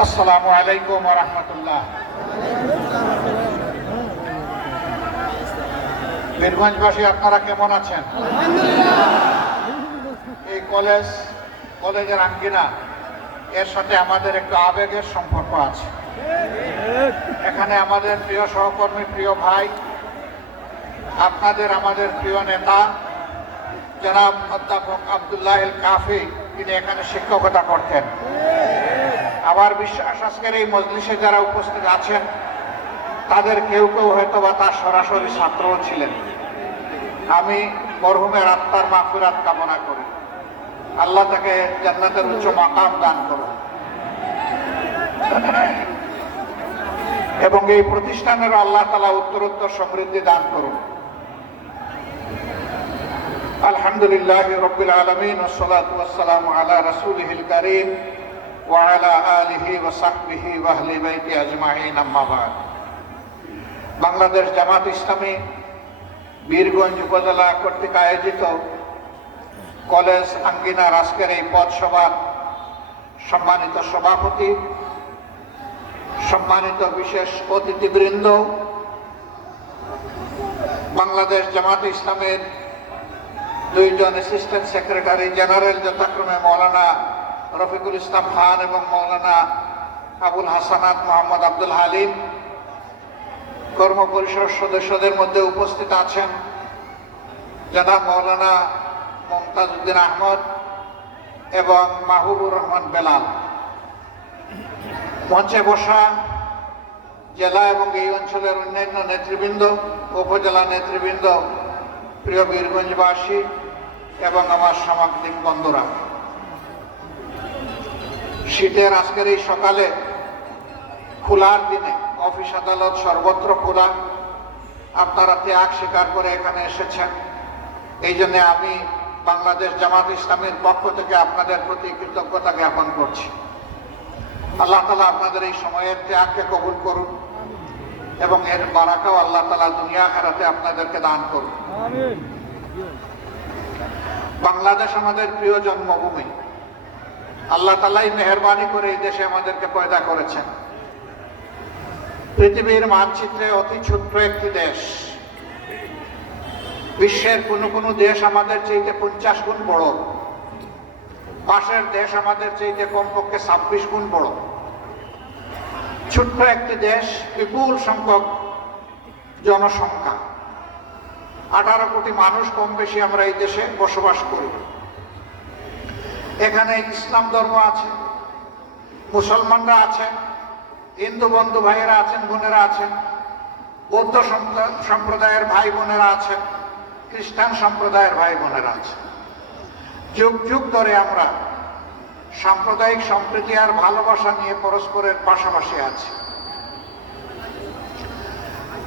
আসসালামু আলাইকুম ওয়া রাহমাতুল্লাহ। বীরগঞ্জবাসী আপনারা কেমন আছেন? এই কলেজের আঙ্গিনা, এর সাথে আমাদের একটু আবেগের সম্পর্ক আছে। এখানে আমাদের প্রিয় সহকর্মী, প্রিয় ভাই, আমাদের প্রিয় নেতা জনাব অধ্যাপক আব্দুল্লাহ আল কাফি, তিনি এখানে শিক্ষকতা করতেন। আমার বিশ্বাস আজকের এই মজলিসে যারা উপস্থিত আছেন তাদের কেউ কেউ হয়তো বা তার সরাসরি ছাত্রও ছিলেন। আমি মরহুমের আত্মার মাগফিরাত কামনা করি, আল্লাহ তাকে জান্নাতের উচ্চ মাকাম দান করুন এবং এই প্রতিষ্ঠানের আল্লাহ তাআলা উত্তরোত্তর সমৃদ্ধি দান করুন। আলহামদুলিল্লাহ রাব্বিল আলামিন ওয়াস সালাতু ওয়াস সালামু আলা রাসূলিহিল কারীম ওয়া আলা আলিহি ওয়া সাহবিহি ওয়া আহলি বাইতি আজমাইন, আম্মা বা'দ। বাংলাদেশ জামাত ইসলামী বীরগঞ্জ উপজেলা কর্তৃক আয়োজিত কলেজ আঙ্গিনার আজকের এই পথসভার সম্মানিত সভাপতি, সম্মানিত বিশেষ অতিথিবৃন্দ, বাংলাদেশ জামাত ইসলামের দুইজন অ্যাসিস্ট্যান্ট সেক্রেটারি জেনারেল যথাক্রমে মৌলানা রফিকুল ইসলাম খান এবং মৌলানা আবুল হাসানাত মোহাম্মদ আব্দুল হালিম, কর্ম পরিষদ সদস্যদের মধ্যে উপস্থিত আছেন জনাব মৌলানা মমতাজ উদ্দিন আহমদ এবং মাহবুবুর রহমান বেলাল, মঞ্চে বসা জেলা এবং এই অঞ্চলের অন্যান্য নেতৃবৃন্দ, উপজেলা নেতৃবৃন্দ, প্রিয় বীরগঞ্জবাসী এবং আমার সামাজিক বন্ধুরা, শীতের আজকের এই সকালে খোলার দিনে অফিস আদালত সর্বত্র খোলা, আপনারা ত্যাগ স্বীকার করে এখানে এসেছেন। এই জন্য আমি বাংলাদেশ জামাত ইসলামের পক্ষ থেকে আপনাদের প্রতি কৃতজ্ঞতা জ্ঞাপন করছি। আল্লাহ তাআলা আপনাদের এই সময়ের ত্যাগকে কবুল করুন এবং এর বারাকাও আল্লাহ তাআলা দুনিয়া আখিরাতে আপনাদেরকে দান করুন। বাংলাদেশ আমাদের প্রিয় জন্মভূমি। আল্লাহ তাআলাই মেহেরবানি করে এই দেশে আমাদেরকে পয়দা করেছেন। পৃথিবীর মানচিত্রে অতি ছোট্ট একটি দেশ। বিশ্বের কোনো দেশ আমাদের চাইতে 50 গুণ বড়, পাশের দেশ আমাদের চাইতে কমপক্ষে 26 গুণ বড়। ছোট্ট একটি দেশ, বিপুল সংখ্যক জনসংখ্যা, 18 কোটি মানুষ কম বেশি আমরা এই দেশে বসবাস করি। এখানে ইসলাম ধর্ম আছে, মুসলমানরা আছে, হিন্দু বন্ধু ভাইয়েরা আছেন, বোনেরা আছেন, বৌদ্ধ সম্প্রদায়ের ভাই বোনেরা আছেন, খ্রিস্টান সম্প্রদায়ের ভাই বোনেরা আছেন। যুগ যুগ ধরে আমরা সাম্প্রদায়িক সম্প্রীতি আর ভালোবাসা নিয়ে পরস্পরের পাশাপাশি আছি।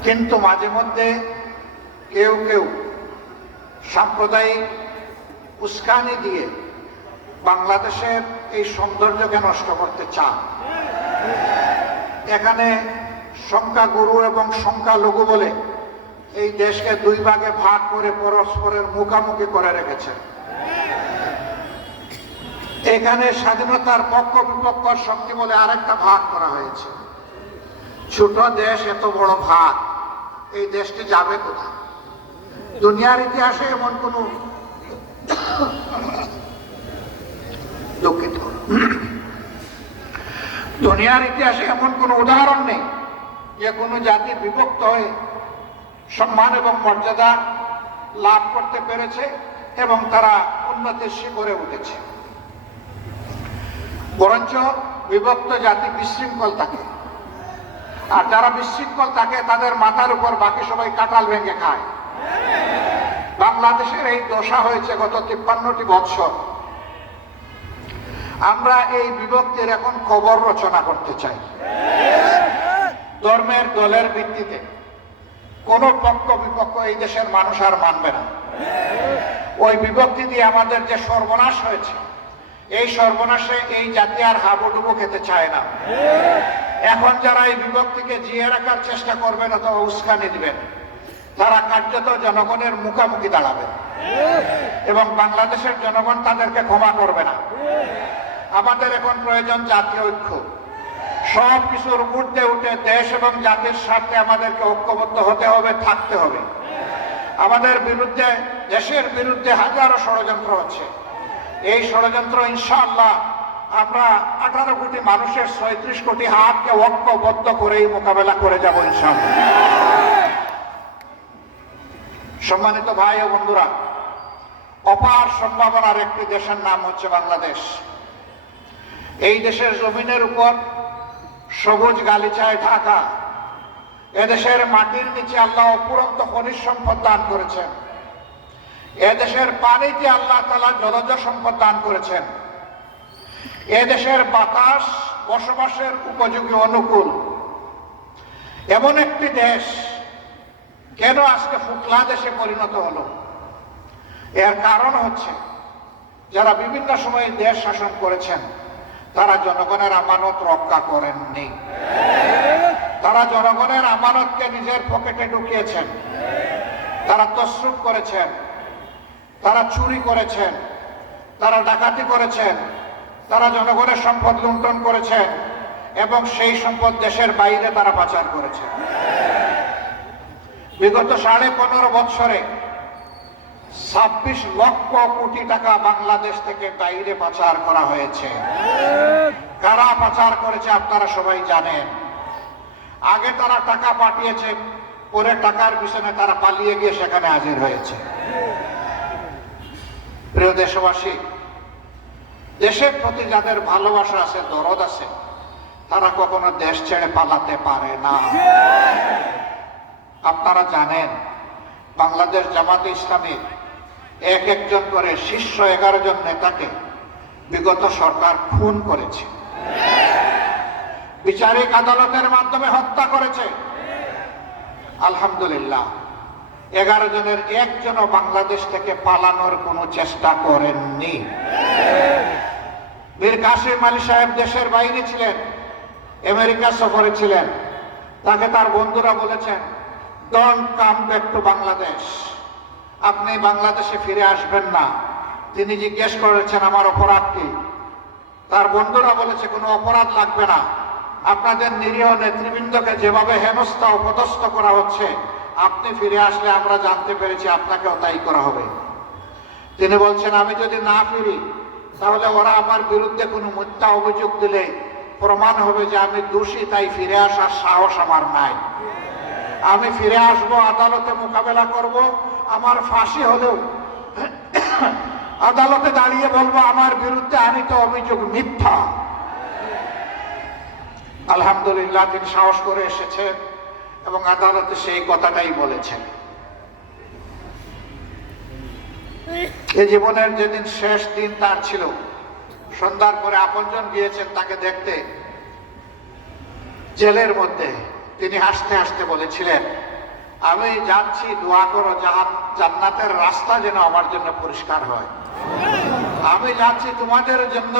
কিন্তু মাঝে মধ্যে কেউ কেউ সাম্প্রদায়িক উস্কানি দিয়ে বাংলাদেশের এই সৌন্দর্যকে নষ্ট করতে চান। এখানে সংখ্যাগুরু এবং সংখ্যালঘু বলে এই দেশকে দুই ভাগে ভাগ করে পরস্পরের মুখামুখি করে রেখেছে। এখানে স্বাধীনতার পক্ষ বিপক্ষ শক্তি বলে আরেকটা ভাগ করা হয়েছে। ছোট দেশ, এত বড় ভাগ, এই দেশটি যাবে কোথায়? দুনিয়ার ইতিহাসে এমন কোন দুঃখিত দুনিয়ার ইতিহাসে এমন কোন উদাহরণ নেই যে কোনো জাতি বিভক্ত হয়ে সম্মান এবং মর্যাদা লাভ করতে পেরেছে এবং তারা উন্নতির শিখরে উঠেছে। বরঞ্চ বিভক্ত জাতি বিশৃঙ্খল থাকে, আর যারা বিশৃঙ্খল থাকে তাদের মাথার উপর বাকি সবাই কাঁঠাল ভেঙে খায়। বাংলাদেশের এই দশা হয়েছে গত 53টি বৎসর। আমরা এই বিভক্তির এখন কবর রচনা করতে চাই। ধর্মের দলের ভিত্তিতে কোন পক্ষ বিপক্ষ এই দেশের মানুষ আর মানবে না। ওই বিভক্তি দিয়ে আমাদের যে সর্বনাশ হয়েছে, এই সর্বনাশে এই জাতি আর হাবুডুবু খেতে চায় না। এখন যারা এই বিভক্তিকে জিয়ে রাখার চেষ্টা করবেন অথবা উস্কানি দিবেন, তারা কার্যত জনগণের মুখামুখি দাঁড়াবে এবং বাংলাদেশের জনগণ তাদেরকে ক্ষমা করবে না। আমাদের এখন প্রয়োজন জাতীয় ঐক্য। সব কিছুর ঊর্ধ্বে উঠে দেশ এবং জাতির স্বার্থে আমাদেরকে ঐক্যবদ্ধ হতে হবে, থাকতে হবে। আমাদের বিরুদ্ধে, দেশের বিরুদ্ধে হাজারো ষড়যন্ত্র হচ্ছে। এই ষড়যন্ত্র ইনশাআল্লাহ আমরা 18 কোটি মানুষের 36 কোটি হাতকে ঐক্যবদ্ধ করেই মোকাবেলা করে যাব ইনশাআল্লাহ। সম্মানিত ভাই ও বন্ধুরা, অপার সম্ভাবনার একটি দেশের নাম হচ্ছে বাংলাদেশ। এই দেশের জমিনের উপর সবুজ গালিচায় ঢাকা। এদেশের মাটির নিচে আল্লাহ অপুরন্ত খনিজ সম্পদ দান করেছেন। এদেশের পানিতে আল্লাহ তাআলা জলজ সম্পদ দান করেছেন। এদেশের বাতাস বসবাসের উপযোগী, অনুকূল। এমন একটি দেশ কেন আজকে ফুকলা দেশে পরিণত হলো? এর কারণ হচ্ছে যারা বিভিন্ন সময়ে দেশ শাসন করেছেন তারা জনগণের আমানত রক্ষা করেননি। তারা জনগণের আমানতকে নিজের পকেটে ঢুকিয়েছেন। তারা তসরুপ করেছেন, তারা চুরি করেছেন, তারা ডাকাতি করেছেন, তারা জনগণের সম্পদ লুণ্ঠন করেছেন এবং সেই সম্পদ দেশের বাইরে তারা পাচার করেছেন। বিগত 15.5 বছরে 26 লক্ষ কোটি টাকা বাংলাদেশ থেকে বাইরে পাচার করা হয়েছে। কারা পাচার করেছে আপনারা সবাই জানেন। আগে তারা টাকা পাঠিয়েছে, পরে টাকার পিছনে তারা পালিয়ে গিয়ে সেখানে হাজির হয়েছে। প্রিয় দেশবাসী, দেশের প্রতি যাদের ভালোবাসা আছে, দরদ আছে, তারা কখনো দেশ ছেড়ে পালাতে পারে না। আপনারা জানেন বাংলাদেশ জামাতে ইসলামী একজন করে শীর্ষ 11 জন নেতাকে বিগত সরকার খুন করেছে, বিচারিক আদালতের মাধ্যমে হত্যা করেছে। আলহামদুলিল্লাহ 11 জনের একজনও বাংলাদেশ থেকে পালানোর কোনো চেষ্টা করেননি। মীর কাসেম আলী সাহেব দেশের বাইরে ছিলেন, আমেরিকা সফরে ছিলেন। তাকে তার বন্ধুরা বলেছেন, don't come back to Bangladesh, আপনি বাংলাদেশে ফিরে আসবেন না। তিনি জিজ্ঞেস করেছেন আমার অপরাধ কি? তার বন্ধুরা বলেছে কোনো অপরাধ লাগবে না, আপনাদের নিরীহ নেতৃবৃন্দকে যেভাবে হেনস্থা অপদস্থ করা হচ্ছে, আপনি ফিরে আসলে আমরা জানতে পেরেছি আপনাকেও তাই করা হবে। তিনি বলছেন আমি যদি না ফিরি তাহলে ওরা আমার বিরুদ্ধে কোনো মিথ্যা অভিযোগ দিলে প্রমাণ হবে যে আমি দোষী, তাই ফিরে আসার সাহস আমার নাই। আমি ফিরে আসব, আদালতে মোকাবেলা করব, আমার ফাঁসি হলেও আদালতে দাঁড়িয়ে বলবো আমার বিরুদ্ধে আনিত অভিযোগ মিথ্যা। আলহামদুলিল্লাহ তিনি সাহস করে এসেছেন এবং আদালতে সেই কথাটাই বলেছেন। এই জীবনের যেদিন শেষ দিন তার ছিল, সন্ধ্যার পরে আপনজন গিয়েছেন তাকে দেখতে জেলের মধ্যে। তিনি হাসতে হাসতে বলেছিলেন আমি যাচ্ছি, দোয়া করো জান্নাতের রাস্তা যেন আমার জন্য পরিষ্কার হয়। আমি যাচ্ছি তোমাদের জন্য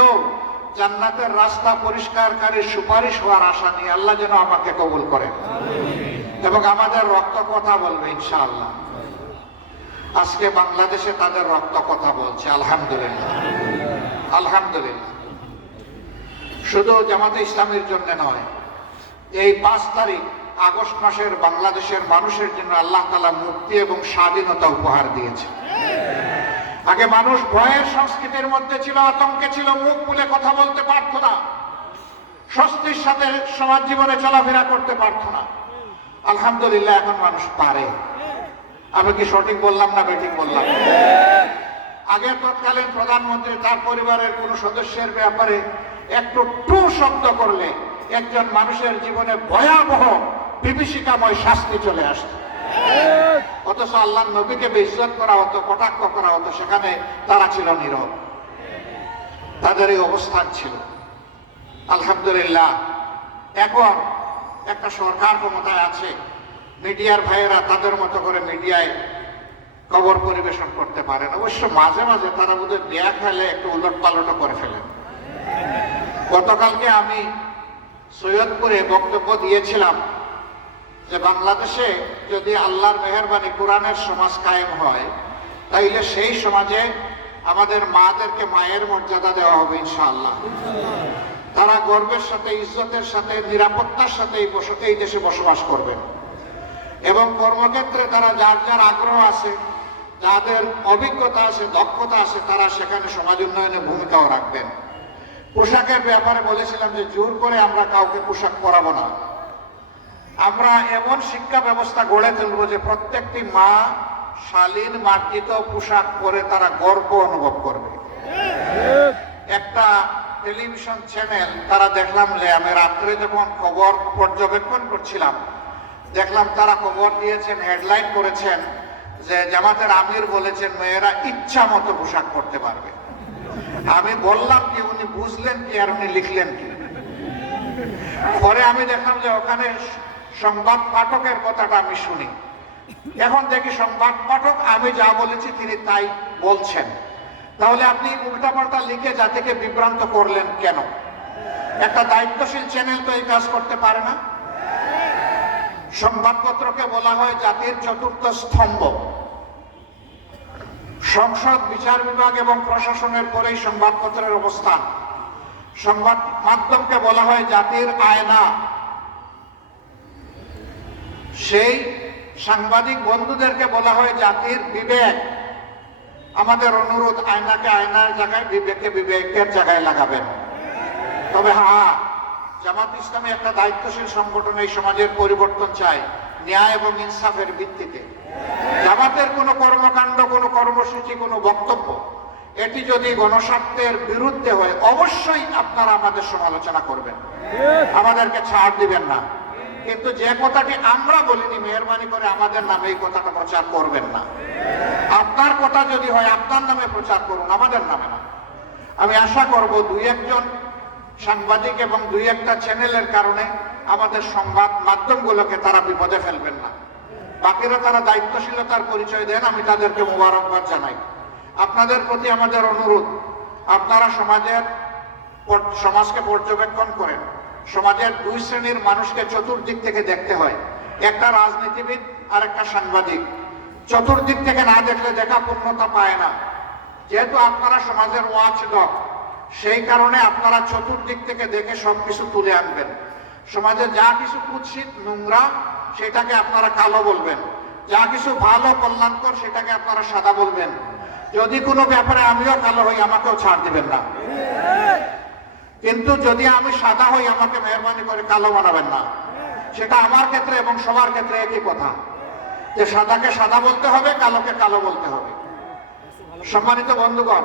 জান্নাতের রাস্তা পরিষ্কারকারী সুপারিশ হওয়ার আশা নিয়ে। আল্লাহ যেন আমাকে কবুল করেন এবং আমাদের রক্ত কথা বলবে ইনশাআল্লাহ। আজকে বাংলাদেশে তাদের রক্ত কথা বলছে। আলহামদুলিল্লাহ, আলহামদুলিল্লাহ। শুধু জামাতে ইসলামের জন্য নয়, এই 5 তারিখ আগস্ট মাসের বাংলাদেশের মানুষের জন্য আল্লাহ তাআলা মুক্তি এবং স্বাধীনতা উপহার দিয়েছে। আগে মানুষ ভয়ের সংস্কৃতির মধ্যে ছিল, আতঙ্কে ছিল, মুখ খুলে কথা বলতে পারত না, স্বস্তির সাথে সমাজ জীবনে চলাফেরা করতে পারত না। আলহামদুলিল্লাহ এখন মানুষ পারে। আমি কি সঠিক বললাম না বেঠিক বললাম? আগে তৎকালীন প্রধানমন্ত্রী তার পরিবারের কোন সদস্যের ব্যাপারে একটু টু শব্দ করলে একজন মানুষের জীবনে ভয়াবহ বিভীষিকাময় শাস্তি চলে আসত। অথচ আল্লাহর নবীকে বেইজ্জত করা হতো, কটাক্ষ করা হতো, সেখানে তারা ছিল নীরব। তাদের এই অবস্থান ছিল। আলহামদুলিল্লাহ এখন একটা সরকার ক্ষমতায় আছে, মিডিয়ার ভাইয়েরা তাদের মতো করে মিডিয়ায় খবর পরিবেশন করতে পারেন। অবশ্য মাঝে মাঝে তারা বোধহয় দেয়া খেলে একটু উলট পালট করে ফেলেন। গতকালকে আমি সৈয়দপুরে বক্তব্য দিয়েছিলাম যে বাংলাদেশে যদি আল্লাহর মেহেরবানি কোরআনের সমাজ কায়েম হয় তাইলে সেই সমাজে আমাদের মাদেরকে মায়ের মর্যাদা দেওয়া হবে ইনশাআল্লাহ। তারা গর্বের সাথে, ইজ্জতের সাথে, নিরাপত্তার সাথে এই দেশে বসবাস করবেন এবং কর্মক্ষেত্রে তারা যার যার আগ্রহ আছে, যাদের অভিজ্ঞতা আছে, দক্ষতা আছে, তারা সেখানে সমাজ উন্নয়নে ভূমিকাও রাখবেন। পোশাকের ব্যাপারে বলেছিলাম যে জোর করে আমরা কাউকে পোশাক পরাবো না। আমরা এমন শিক্ষা ব্যবস্থা গড়ে তুলব যে প্রত্যেকটি মা শালীন মার্জিত পোশাক পরে তারা গর্ব অনুভব করবে। একটা টেলিভিশন চ্যানেল, তারা দেখলাম যে আমি রাত্রে যখন খবর পর্যবেক্ষণ করছিলাম, দেখলাম তারা খবর দিয়েছেন, হেডলাইন করেছেন যে জামাতের আমির বলেছেন মেয়েরা ইচ্ছা মতো পোশাক পরতে পারবে। আমি বললাম কি, উনি বুঝলেন কি আর উনি লিখলেন কি? পরে আমি দেখলাম যে ওখানে সংবাদ পাঠকের কথাটা আমি শুনি। এখন দেখি সংবাদ পাঠক আমি যা বলেছি তিনি তাই বলছেন। তাহলে আপনি উল্টাপাল্টা লিখে জাতিকে বিভ্রান্ত করলেন কেন? একটা দায়িত্বশীল চ্যানেল তো এই কাজ করতে পারে না। সংবাদপত্রকে বলা হয় জাতির চতুর্থ স্তম্ভ। সংসদ, বিচার বিভাগ এবং প্রশাসনের পরেই সংবাদপত্রের অবস্থান। সংবাদ মাধ্যমকে বলা হয় জাতির আয়না। সেই সাংবাদিক বন্ধুদেরকে বলা হয় জাতির বিবেক। আমাদের অনুরোধ, আয়নাকে আয়নার জায়গায়, বিবেককে বিবেকের জায়গায় লাগাবেন। তবে হ্যাঁ, জামাত ইসলামী একটা দায়িত্বশীল সংগঠন, এই সমাজের পরিবর্তন চায় ন্যায় এবং ইনসাফের ভিত্তিতে। জামাতের কোনো কর্মকাণ্ড, কোনো কর্মসূচি, কোনো বক্তব্য এটি যদি গণস্বার্থের বিরুদ্ধে হয় অবশ্যই আপনারা আমাদের সমালোচনা করবেন, আমাদেরকে ছাড় দিবেন না। কিন্তু যে কথাটি আমরা বলিনি, মেহরবানি করে আমাদের নামে এই কথাটা প্রচার করবেন না। আপনার কথা যদি হয় আপনার নামে প্রচার করুন, আমাদের নামে না। আমি আশা করব দুই একজন সাংবাদিক এবং দুই একটা চ্যানেলের কারণে আমাদের সংবাদ মাধ্যমগুলোকে তারা বিপদে ফেলবেন না। বাকিরা তারা দায়িত্বশীলতার পরিচয় দেন, আমি তাদেরকে মোবারকবাদ জানাই। আপনাদের প্রতি আমাদের অনুরোধ, আপনারা সমাজকে পর্যবেক্ষণ করেন। সমাজের দুই শ্রেণীর মানুষকে চতুর্দিক থেকে দেখতে হয়, একটা রাজনীতিবিদ আর একটা সাংবাদিক। চতুর্দিক থেকে না দেখলে দেখা পূর্ণতা পায় না। যেহেতু আপনারা সমাজের ওয়াচডগ, সেই কারণে আপনারা চতুর্দিক থেকে দেখে সবকিছু তুলে আনবেন। সমাজে যা কিছু কুৎসিত, নোংরা, সেটাকে আপনারা কালো বলবেন। যা কিছু ভালো, কল্যাণকর, সেটাকে আপনারা সাদা বলবেন। যদি কোনো ব্যাপারে আমিও কালো হই, আমাকেও ছাড় দিবেন না। কিন্তু যদি আমি সাদা হই, আমাকে মেহরবানি করে কালো বানাবেন না। সেটা আমার ক্ষেত্রে এবং সবার ক্ষেত্রে একই কথা, যে সাদাকে সাদা বলতে হবে, কালোকে কালো বলতে হবে। সম্মানিত বন্ধুগণ,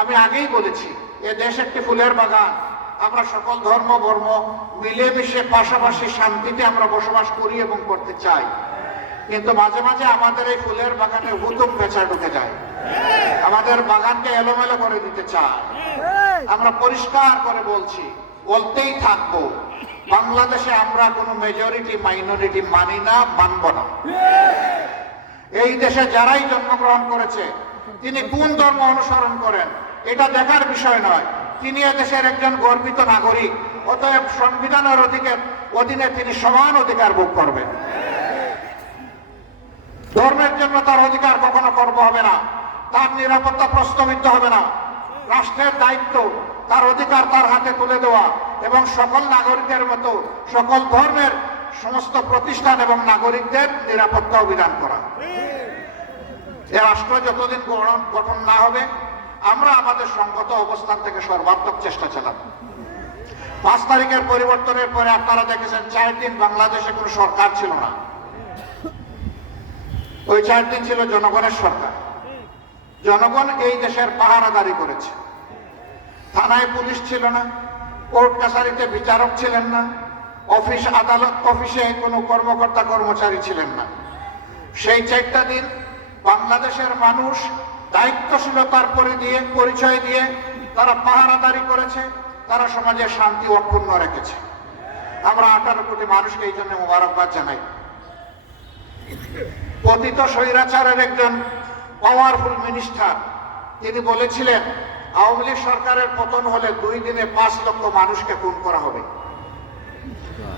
আমি আগেই বলেছি এ দেশ একটি ফুলের বাগান। আমরা সকল ধর্ম বর্ণ মিলেমিশে পাশাপাশি শান্তিতে আমরা বসবাস করি এবং করতে চাই। কিন্তু মাঝে মাঝে আমাদের এই ফুলের বাগানে হুতুম পেঁচা ঢুকে যায়, আমাদের বাগানকে এলোমেলো করে দিতে চায়। আমরা পরিষ্কার করে বলছি, বলতেই থাকবো, বাংলাদেশে আমরা কোনো মেজরিটি মাইনরিটি মানি না, মানব না। এই দেশে যারাই জন্মগ্রহণ করেছে, তিনি কোন ধর্ম অনুসরণ করেন এটা দেখার বিষয় নয়, তিনি দেশের একজন গর্বিত নাগরিক। অতএব সংবিধানের অধীনে তিনি সমান অধিকার ভোগ করবেন। ধর্মের জন্য তার অধিকার কখনো খর্ব হবে না, তার নিরাপত্তা প্রশ্নবিদ্ধ হবে না। রাষ্ট্রের দায়িত্ব তার অধিকার তার হাতে তুলে দেওয়া এবং সকল নাগরিকের মতো সকল ধর্মের সমস্ত প্রতিষ্ঠান এবং নাগরিকদের নিরাপত্তা অভিযান করা। এ রাষ্ট্র যতদিন গঠন না হবে, আমরা আমাদের সংগত অবস্থান থেকে সর্বাত্মক চেষ্টা চালাব। 5 তারিখের পরিবর্তনের পরে আপনারা দেখেছেন 4 দিন বাংলাদেশে কোনো সরকার ছিল না। ওই 4 দিন ছিল জনগণের সরকার। জনগণ এই দেশের পাহারাদারি করেছে। থানায় পুলিশ ছিল না, কোর্ট কাছারিতে বিচারক ছিলেন না, অফিস আদালত অফিসে কোনো কর্মকর্তা কর্মচারী ছিলেন না। সেই 4টা দিন বাংলাদেশের মানুষ দায়িত্বশীলতার পরিচয় দিয়ে তারা পাহারাদারি করেছে, তারা সমাজে শান্তি অক্ষুণ্ণ রেখেছে। আমরা 18 কোটি মানুষকে এই জন্য মোবারকবাদ জানাই। পতিত স্বৈরাচারের একজন পাওয়ারফুল মিনিস্টার, তিনি বলেছিলেন আওয়ামী লীগ সরকারের পতন হলে 2 দিনে 5 লক্ষ মানুষকে খুন করা হবে।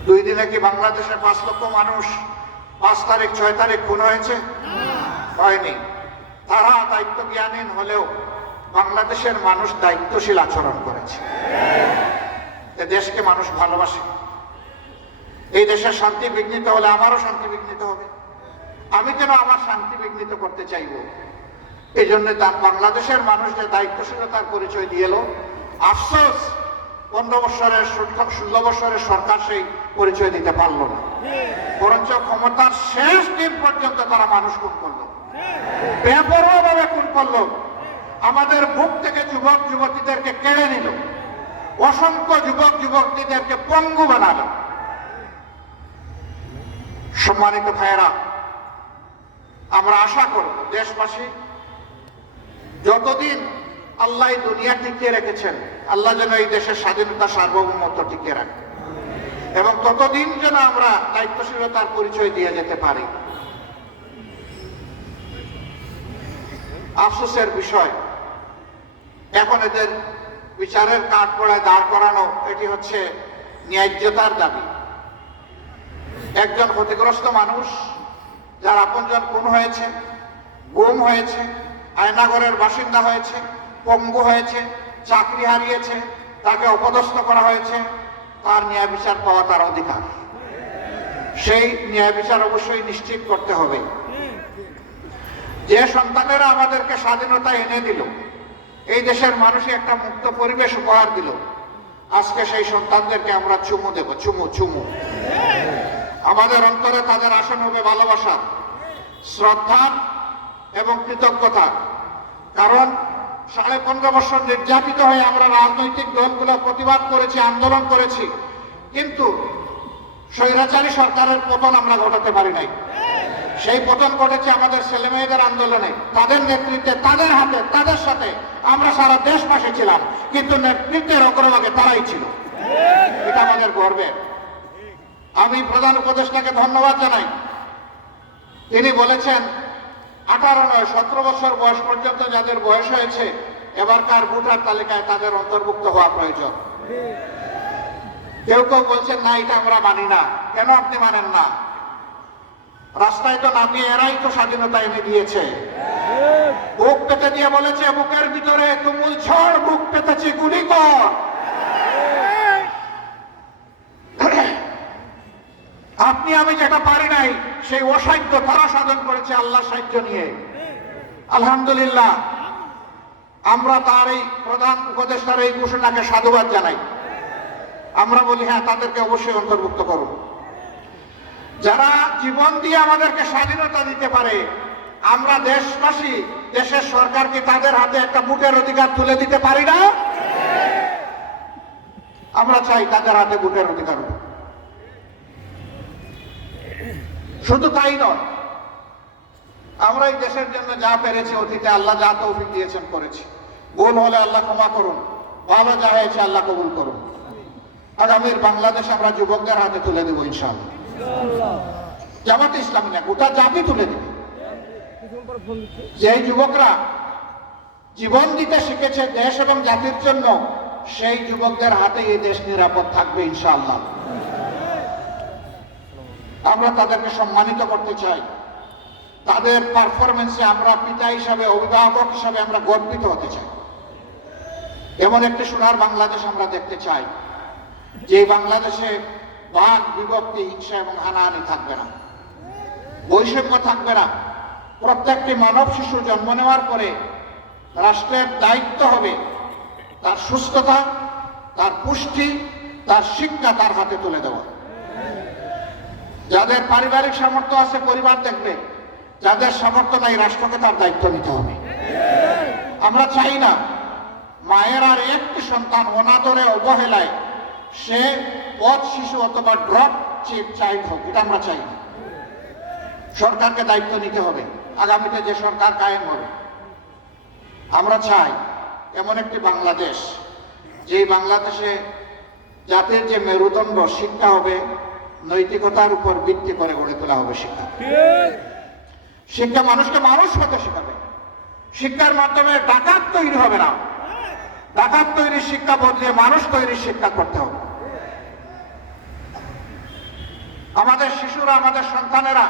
2 দিনে কি বাংলাদেশে 5 লক্ষ মানুষ 5 তারিখ 6 তারিখ খুন হয়েছে? হয়নি। তারা দায়িত্ব জ্ঞানহীন হলেও বাংলাদেশের মানুষ দায়িত্বশীল আচরণ করেছে। দেশকে মানুষ ভালোবাসে। এই দেশের শান্তি বিঘ্নিত হলে আমারও শান্তি বিঘ্নিত হবে। আমি কেন আমার শান্তি বিঘ্নিত করতে চাইব? এই জন্য বাংলাদেশের মানুষ যে দায়িত্বশীলতার পরিচয় দিয়ে এলো, আফসোস 15 বছরের 16 বছরের সরকার সেই পরিচয় দিতে পারলো না, বরঞ্চ ক্ষমতার শেষ দিন পর্যন্ত তারা মানুষ খুন করলো, বেপরোয়াভাবে খুন করলো। আমাদের বুক থেকে যুবক যুবতীদেরকে কেড়ে নিল, অসংখ্য যুবক যুবতীদেরকে পঙ্গু বানালো। সম্মানিত ভাইয়েরা, আমরা আশা করব দেশবাসী, যতদিন আল্লাহ দুনিয়া টিকিয়ে রেখেছেন, আল্লাহ যেন এই দেশের স্বাধীনতা সার্বভৌমত্ব টিকিয়ে রাখে, এবং ততদিন যেন আমরা দায়িত্বশীলতার পরিচয় দিয়ে যেতে পারি। আফসোসের বিষয়, এখন এদের বিচারের কাঠগড়ায় দাঁড় করানো, এটি হচ্ছে ন্যায্যতার দাবি। একজন ক্ষতিগ্রস্ত মানুষ, যার আপনজন খুন হয়েছে, গুম হয়েছে, আয়নাগরের বাসিন্দা হয়েছে, পঙ্গু হয়েছে, চাকরি হারিয়েছে, তাকে অপদস্থ করা হয়েছে, তার ন্যায় বিচার পাওয়া তার অধিকার। সেই ন্যায় বিচার অবশ্যই নিশ্চিত করতে হবে। যে সন্তানেরা আমাদেরকে স্বাধীনতা এনে দিল, এই দেশের মানুষই একটা মুক্ত পরিবেশ উপহার দিল, আজকে সেই সন্তানদেরকে আমরা চুমু দেব, চুমু চুমু। আমাদের অন্তরে তাদের আসন হবে ভালোবাসা, শ্রদ্ধা এবং কৃতজ্ঞতা। কারণ 15.5 বছর নির্যাতিত হয়ে আমরা রাজনৈতিক দলগুলো প্রতিবাদ করেছি, আন্দোলন করেছি, কিন্তু স্বৈরাচারী সরকারের পতন আমরা ঘটাতে পারি নাই। সেই পতন ঘটেছে আমাদের ছেলে মেয়েদের আন্দোলনে, তাদের নেতৃত্বে, তাদের হাতে, তাদের সাথে আমরা সারা দেশ পাশে ছিলাম, কিন্তু নেতৃত্বের অগ্রভাগে তারাই ছিল। এটা আমাদের গর্বের। আমি প্রধান উপদেষ্টাকে ধন্যবাদ জানাই। তিনি বলেছেন 18 নয় 17 বছর বয়স পর্যন্ত যাদের বয়স হয়েছে, এবারকার ভোটার তালিকায় তাদের অন্তর্ভুক্ত হওয়া প্রয়োজন। কেউ কেউ বলছেন না, এটা আমরা মানি না। কেন আপনি মানেন না? রাস্তায় তো নামিয়ে এরাই তো স্বাধীনতা এনে দিয়েছে। বুক পেতে দিয়ে বলেছে, বুকের ভিতরে তুমুল ঝড়, বুক পেতেছি, গুলি কর। আপনি আমি যেটা পারি নাই, সেই অসাধ্য তারা সাধন করেছে আল্লাহর সাহায্য নিয়ে। আলহামদুলিল্লাহ, আমরা তার এই প্রধান উপদেষ্টার এই ঘোষণাকে সাধুবাদ জানাই। আমরা বলি, হ্যাঁ, তাদেরকে অবশ্যই অন্তর্ভুক্ত করুন। যারা জীবন দিয়ে আমাদেরকে স্বাধীনতা দিতে পারে, আমরা দেশবাসী, দেশের সরকারকে তাদের হাতে একটা ভোটের অধিকার তুলে দিতে পারি না? আমরা চাই তাদের হাতে ভোটের অধিকার। শুধু তাই নয়, আমরা এই দেশের জন্য যা পেরেছি অতীতে, আল্লাহ যা তৌফিক দিয়েছেন করেছি। ভুল হলে আল্লাহ ক্ষমা করুন, ভালো যা হয়েছে আল্লাহ কবুল করুন। আগামীর বাংলাদেশ আমরা যুবকদের হাতে তুলে দেবো ইনশাআল্লাহ। জামাতে ইসলামী না, গোটা জাতি তুলে দেবে। যে যুবকরা জীবন দিতে শিখেছে দেশ এবং জাতির জন্য, সেই যুবকদের হাতে এই দেশ নিরাপদ থাকবে ইনশাআল্লাহ। আমরা তাদেরকে সম্মানিত করতে চাই। তাদের পারফরমেন্সে আমরা পিতা হিসাবে, অভিভাবক হিসাবে আমরা গর্বিত হতে চাই। এমন একটি সোনার বাংলাদেশ আমরা দেখতে চাই, যে বাংলাদেশে ভাগ বিভক্তি, হিংসা এবং হানাহানি থাকবে না, বৈষম্য থাকবে না। প্রত্যেকটি মানব শিশু জন্ম নেওয়ার পরে রাষ্ট্রের দায়িত্ব হবে তার সুস্থতা, তার পুষ্টি, তার শিক্ষা তার হাতে তুলে দেওয়া। যাদের পারিবারিক সামর্থ্য আছে পরিবার দেখবে, যাদের সামর্থ্য নাই রাষ্ট্রকে তার দায়িত্ব নিতে হবে। আমরা চাই না মায়ের আর একটি সন্তান অনাদরে, অবহেলায় সে পথ শিশু অথবা ড্রপ চাইল্ড হোক, এটা আমরা চাই না। সরকারকে দায়িত্ব নিতে হবে। আগামীতে যে সরকার কায়েম হবে, আমরা চাই এমন একটি বাংলাদেশ, যে বাংলাদেশে জাতির যে মেরুদণ্ড, শিক্ষা হবে নৈতিকতার উপর ভিত্তি করে গড়ে তোলা হবে। শিক্ষা, শিক্ষা মানুষকে মানুষ হতে শেখাবে। শিক্ষার মাধ্যমে ডাকাত তৈরি হবে না, ডাকাত তৈরির শিক্ষা বদলে মানুষ তৈরির শিক্ষা করতে হবে। আমাদের শিশুরা, আমাদের সন্তানেরা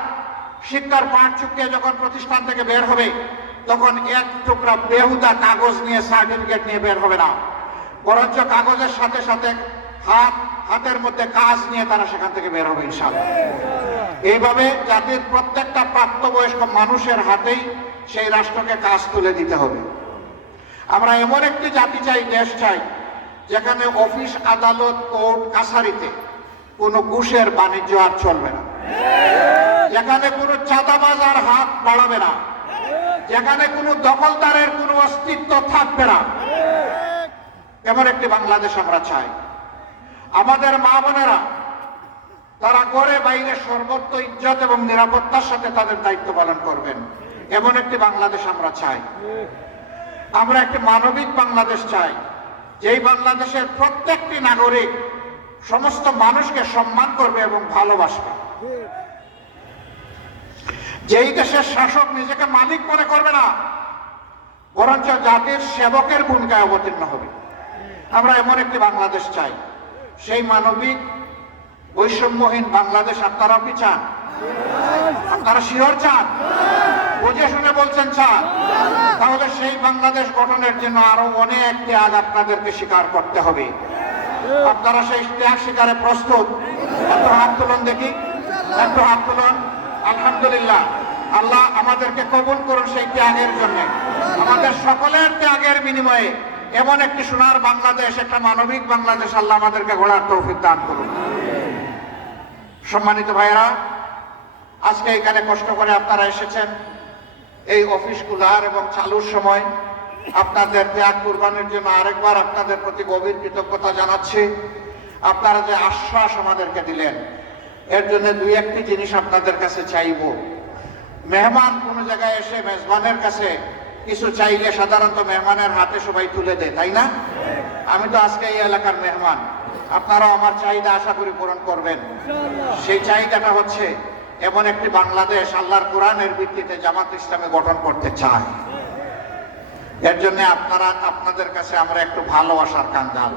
শিক্ষার পাঠ চুকিয়ে যখন প্রতিষ্ঠান থেকে বের হবে, তখন এক টুকরা বেহুদা কাগজ নিয়ে, সার্টিফিকেট নিয়ে বের হবে না, বরঞ্চ কাগজের সাথে সাথে হাতের মধ্যে কাজ নিয়ে তারা সেখান থেকে বের হবে ইনশাআল্লাহ। এইভাবে জাতির প্রত্যেকটা প্রাপ্তবয়স্ক মানুষের হাতেই সেই রাষ্ট্রকে কাজ তুলে দিতে হবে। আমরা এমন একটি জাতি চাই, দেশ চাই, যেখানে অফিস, আদালত, কোর্ট কাছারিতে কোনো ঘুষের বাণিজ্য আর চলবে না, যেখানে কোনো চাঁদাবাজ আর হাত বাড়াবে না, যেখানে কোনো দখলদারের কোনো অস্তিত্ব থাকবে না। এমন একটি বাংলাদেশ আমরা চাই। আমাদের মা বোনেরা তারা ঘরে বাইরে সর্বত্র ইজ্জত এবং নিরাপত্তার সাথে তাদের দায়িত্ব পালন করবেন, এমন একটি বাংলাদেশ আমরা চাই। আমরা একটি মানবিক বাংলাদেশ চাই, যেই বাংলাদেশের প্রত্যেকটি নাগরিক সমস্ত মানুষকে সম্মান করবে এবং ভালোবাসবে। যেই দেশের শাসক নিজেকে মালিক মনে করবে না, বরঞ্চ জাতির সেবকের ভূমিকায় অবতীর্ণ হবে। আমরা এমন একটি বাংলাদেশ চাই। সেই মানবিক বৈষম্যহীন বাংলাদেশ আপনারা কি চান? আপনারা শিওর চান? বুঝে শুনে বলছেন চান? তাহলে সেই বাংলাদেশ গঠনের জন্য আরো অনেক ত্যাগ আপনাদেরকে স্বীকার করতে হবে। আপনারা সেই ত্যাগ স্বীকারে প্রস্তুত? একটু হাত তুলুন দেখি, একটু হাত তুলুন। আলহামদুলিল্লাহ, আল্লাহ আমাদেরকে কবুল করুন সেই ত্যাগের জন্য। আমাদের সকলের ত্যাগের বিনিময়ে এমন একটি সোনার বাংলাদেশ, একটা মানবিক বাংলাদেশ আল্লাহ আমাদেরকে গড়ার তৌফিক দান করুন। সম্মানিত ভাইয়েরা, আজকে এখানে কষ্ট করে আপনারা এসেছেন। এই অফিস খোলার এবং চালুর সময় আপনাদের ত্যাগ কুরবানির জন্য আরেকবার আপনাদের প্রতি গভীর কৃতজ্ঞতা জানাচ্ছি। আপনারা যে আশ্বাস আমাদেরকে দিলেন, এর জন্য দুই একটি জিনিস আপনাদের কাছে চাইব। মেহমান কোনো জায়গায় এসে মেজবানের কাছে কিছু চাইলে সাধারণত মেহমানের হাতে সবাই তুলে দেয়, তাই না? আমি তো আজকে এই এলাকার মেহমান, আপনারাও আমার চাহিদা আশা করি পূরণ করবেন। সেই চাহিদাটা হচ্ছে এমন একটি বাংলাদেশ আল্লাহর কোরআনের ভিত্তিতে জামাত ইসলামে গঠন করতে চায়। এর জন্য আপনাদের কাছে আমরা একটু ভালোবাসার কাঙ্গাল,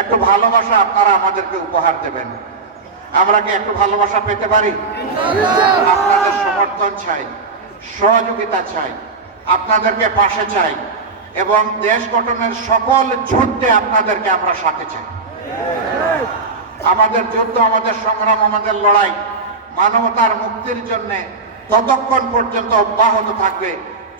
একটু ভালোবাসা আপনারা আমাদেরকে উপহার দেবেন। আমরা কি একটু ভালোবাসা পেতে পারি? আপনাদের সমর্থন চাই, সহযোগিতা চাই, আপনাদেরকে পাশে চাই এবং দেশ গঠনের সকল যুদ্ধে আপনাদেরকে আমরা সাথে চাই। আমাদের যুদ্ধ, আমাদের সংগ্রাম, আমাদের লড়াই মানবতার মুক্তির জন্য ততক্ষণ পর্যন্ত অব্যাহত থাকবে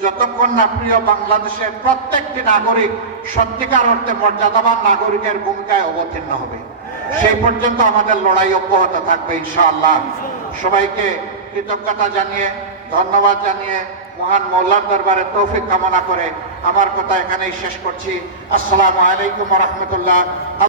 যতক্ষণ না প্রিয় বাংলাদেশের প্রত্যেকটি নাগরিক সত্যিকার অর্থে মর্যাদাবান নাগরিকের ভূমিকায় অবতীর্ণ হবে। সেই পর্যন্ত আমাদের লড়াই অব্যাহত থাকবে ইনশাআল্লাহ। সবাইকে কৃতজ্ঞতা জানিয়ে, ধন্যবাদ জানিয়ে, মহান মওলার দরবারে তৌফিক কামনা করে আমার কথা এখানেই শেষ করছি। আসসালামু আলাইকুম ওয়া রাহমাতুল্লাহ।